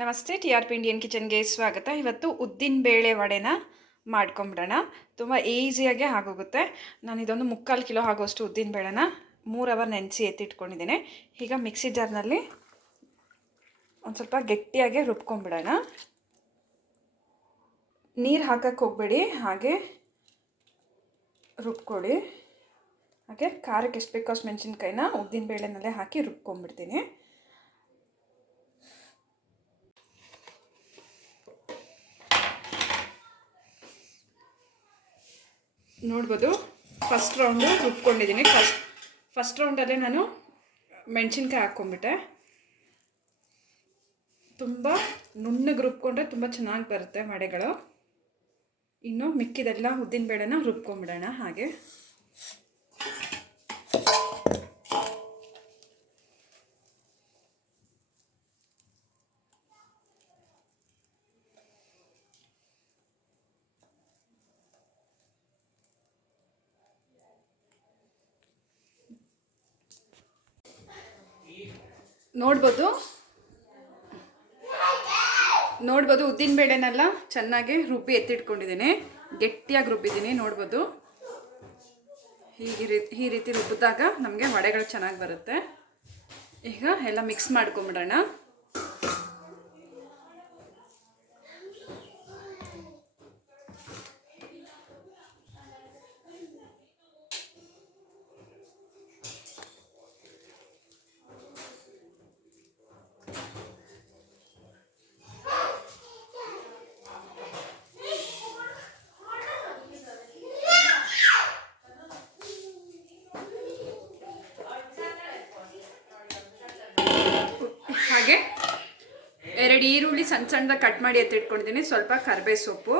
ನಮಸ್ತೆ, T R P Indian ಕಿಚನ್ಗೆ ಸ್ವಾಗತ. ಇವತ್ತು ಉದ್ದಿನ ಬೇಳೆ ವಡೆನ ಮಾಡ್ಕೊಂಬಿಡೋಣ. ತುಂಬ ಈಸಿಯಾಗೆ ಆಗೋಗುತ್ತೆ. ನಾನು ಇದೊಂದು 3/4 ಕಿಲೋ ಆಗೋಷ್ಟು ಉದ್ದಿನ ಬೇಳೆನ 3 ಅವರ್ ನೆನೆಸಿ ಎತ್ತಿಟ್ಕೊಂಡಿದ್ದೀನಿ. ಈಗ ಮಿಕ್ಸಿ ಜಾರ್ನಲ್ಲಿ ಒಂದು ಸ್ವಲ್ಪ ಗಟ್ಟಿಯಾಗೆ ರುಬ್ಕೊಂಬಿಡೋಣ. ನೀರು ಹಾಕಕ್ಕೆ ಹೋಗಬೇಡಿ, ಹಾಗೆ ರುಬ್ಕೊಳ್ಳಿ. ಹಾಗೆ ಖಾರಕ್ಕೆ ಎಷ್ಟು ಬೇಕೋ ಅಷ್ಟು ಮೆಣಸಿನ್ಕಾಯಿನ ಉದ್ದಿನ ಬೇಳೆನಲ್ಲೇ ಹಾಕಿ ರುಬ್ಕೊಂಬಿಡ್ತೀನಿ. ನೋಡ್ಬೋದು, ಫಸ್ಟ್ ರೌಂಡು ರುಬ್ಕೊಂಡಿದ್ದೀನಿ. ಫಸ್ಟ್ ರೌಂಡಲ್ಲೇ ನಾನು ಮೆಣಸಿನ್ಕಾಯಿ ಹಾಕ್ಕೊಂಬಿಟ್ಟೆ. ತುಂಬ ನುಣ್ಣಗೆ ರುಬ್ಕೊಂಡ್ರೆ ತುಂಬ ಚೆನ್ನಾಗಿ ಬರುತ್ತೆ ವಡೆಗಳು. ಇನ್ನು ಮಿಕ್ಕಿದೆಲ್ಲ ಉದ್ದಿನ ಬೇಳೆನ ರುಬ್ಕೊಂಬಿಡೋಣ. ಹಾಗೆ ನೋಡ್ಬೋದು ಉದ್ದಿನ ಬೇಳೆನೆಲ್ಲ ಚೆನ್ನಾಗಿ ರುಬ್ಬಿ ಎತ್ತಿಟ್ಕೊಂಡಿದ್ದೀನಿ. ಗಟ್ಟಿಯಾಗಿ ರುಬ್ಬಿದ್ದೀನಿ. ನೋಡ್ಬೋದು, ಈ ರೀತಿ ರುಬ್ಬಿದಾಗ ನಮಗೆ ವಡೆಗಳು ಚೆನ್ನಾಗಿ ಬರುತ್ತೆ. ಈಗ ಎಲ್ಲ ಮಿಕ್ಸ್ ಮಾಡ್ಕೊಂಬಿಡೋಣ. ಹಾಗೆ 2 ಈರುಳ್ಳಿ ಸಣ್ಣದಾಗಿ ಕಟ್ ಮಾಡಿ ಎತ್ತಿಟ್ಕೊಂಡಿದ್ದೀನಿ. ಸ್ವಲ್ಪ ಕರಿಬೇವು ಸೊಪ್ಪು,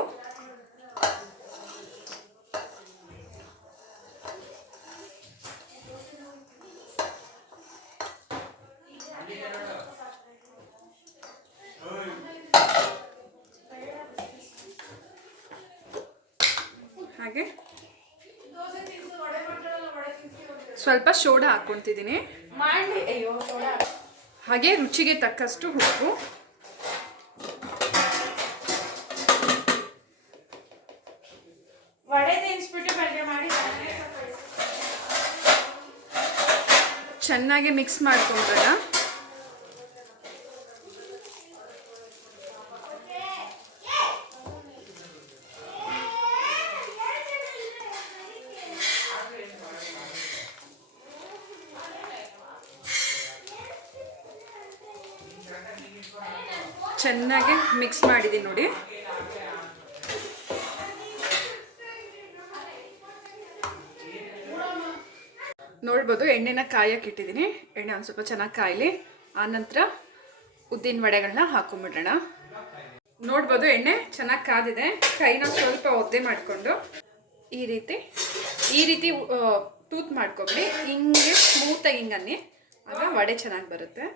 ಹಾಗೆ ಸ್ವಲ್ಪ ಸೋಡಾ ಹಾಕ್ಕೊತಿದ್ದೀನಿ. ಹಾಗೆ ರುಚಿಗೆ ತಕ್ಕಷ್ಟು ಉಪ್ಪು. ಚೆನ್ನಾಗಿ ಮಿಕ್ಸ್ ಮಾಡ್ಕೊಂಡ್ರೆ ಚೆನ್ನಾಗಿ ಮಿಕ್ಸ್ ಮಾಡಿದ್ದೀನಿ ನೋಡಿ. ನೋಡ್ಬೋದು, ಎಣ್ಣೆನ ಕಾಯಕ್ಕೆ ಇಟ್ಟಿದ್ದೀನಿ. ಎಣ್ಣೆ ಒಂದು ಸ್ವಲ್ಪ ಚೆನ್ನಾಗಿ ಕಾಯಲಿ. ಆನಂತರ ಉದ್ದಿನ ವಡೆಗಳನ್ನ ಹಾಕೊಂಡ್ಬಿಡೋಣ. ನೋಡ್ಬೋದು, ಎಣ್ಣೆ ಚೆನ್ನಾಗಿ ಕಾದಿದೆ. ಕೈನ ಸ್ವಲ್ಪ ಒದ್ದೆ ಮಾಡಿಕೊಂಡು ಈ ರೀತಿ ತೂತ್ ಮಾಡ್ಕೊಬಿಡಿ. ಹಿಂಗೆ ಸ್ಮೂತಾಗಿ ಹಿಂಗನ್ನಿ, ಆಗ ವಡೆ ಚೆನ್ನಾಗಿ ಬರುತ್ತೆ.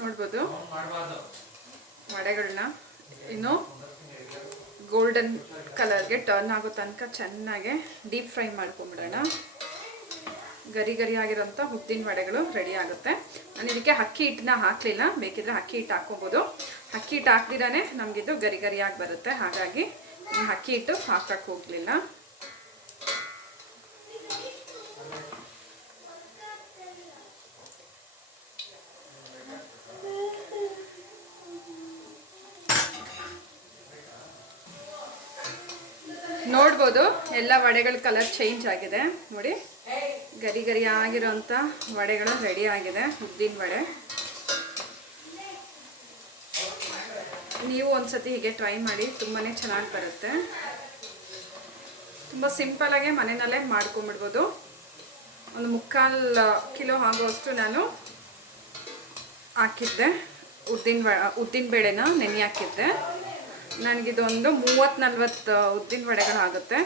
ನೋಡ್ಬೋದು, ವಡೆಗಳನ್ನ ಇನ್ನು ಗೋಲ್ಡನ್ ಕಲರ್ಗೆ ಟರ್ನ್ ಆಗೋ ತನಕ ಚೆನ್ನಾಗಿ ಡೀಪ್ ಫ್ರೈ ಮಾಡ್ಕೊಂಬಿಡೋಣ. ಗರಿ ಗರಿ ಆಗಿರೋಂಥ ಉದ್ದಿನ ವಡೆಗಳು ರೆಡಿ ಆಗುತ್ತೆ. ನಾನು ಇದಕ್ಕೆ ಅಕ್ಕಿ ಹಿಟ್ಟನ್ನ ಹಾಕಲಿಲ್ಲ, ಬೇಕಿದ್ರೆ ಅಕ್ಕಿ ಹಿಟ್ಟು ಹಾಕ್ಕೋಬೋದು. ಅಕ್ಕಿ ಹಿಟ್ಟು ಹಾಕ್ದಿರಾನೆ ನಮಗಿದು ಗರಿ ಗರಿಯಾಗಿ ಬರುತ್ತೆ. ಹಾಗಾಗಿ ಅಕ್ಕಿ ಹಿಟ್ಟು ಹಾಕಕ್ಕೆ ಹೋಗಲಿಲ್ಲ. ನೋಡ್ಬೋದು, ಎಲ್ಲ ವಡೆಗಳ ಕಲರ್ ಚೇಂಜ್ ಆಗಿದೆ ನೋಡಿ. ಗರಿ ಗರಿ ಆಗಿರೋಂಥ ವಡೆಗಳು ರೆಡಿ ಆಗಿದೆ, ಉದ್ದಿನ ವಡೆ. ನೀವು ಒಂದ್ಸತಿ ಹೀಗೆ ಟ್ರೈ ಮಾಡಿ, ತುಂಬಾ ಚೆನ್ನಾಗಿ ಬರುತ್ತೆ. ತುಂಬ ಸಿಂಪಲಾಗೆ ಮನೆಯಲ್ಲೇ ಮಾಡ್ಕೊಂಬಿಡ್ಬೋದು. ಒಂದು 3/4 ಕಿಲೋ ಆಗುವಷ್ಟು ನಾನು ಹಾಕಿದ್ದೆ, ಉದ್ದಿನ ಬೇಳೆನ ನೆನೆ ಹಾಕಿದ್ದೆ. ನನಗಿದೊಂದು 30-40 ಉದ್ದಿನ ವಡೆಗಳಾಗುತ್ತೆ.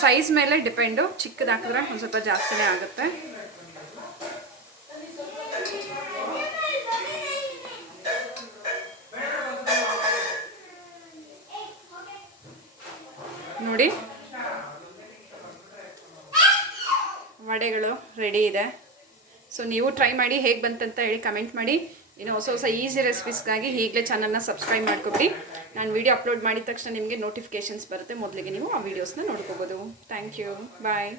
ಸೈಜ್ ಮೇಲೆ ಡಿಪೆಂಡು, ಚಿಕ್ಕದು ಹಾಕಿದ್ರೆ ಒಂದು ಸ್ವಲ್ಪ ಜಾಸ್ತಿನೇ ಆಗುತ್ತೆ. ನೋಡಿ, ವಡೆಗಳು ರೆಡಿ ಇದೆ. ಸೊ ನೀವು ಟ್ರೈ ಮಾಡಿ, ಹೇಗೆ ಬಂತಂತ ಹೇಳಿ ಕಮೆಂಟ್ ಮಾಡಿ. ಇನ್ನು ಹೊಸ ಈಸಿ ರೆಸಿಪೀಸ್ಗಾಗಿ ಈಗಲೇ ಚಾನಲ್ನ ಸಬ್ಸ್ಕ್ರೈಬ್ ಮಾಡ್ಕೊಬಿಡಿ. ನಾನು ವಿಡಿಯೋ ಅಪ್ಲೋಡ್ ಮಾಡಿದ ತಕ್ಷಣ ನಿಮಗೆ ನೋಟಿಫಿಕೇಷನ್ಸ್ ಬರುತ್ತೆ, ಮೊದಲಿಗೆ ನೀವು ಆ ವೀಡಿಯೋಸ್ನ ನೋಡ್ಕೋಬೋದು. Thank you, bye.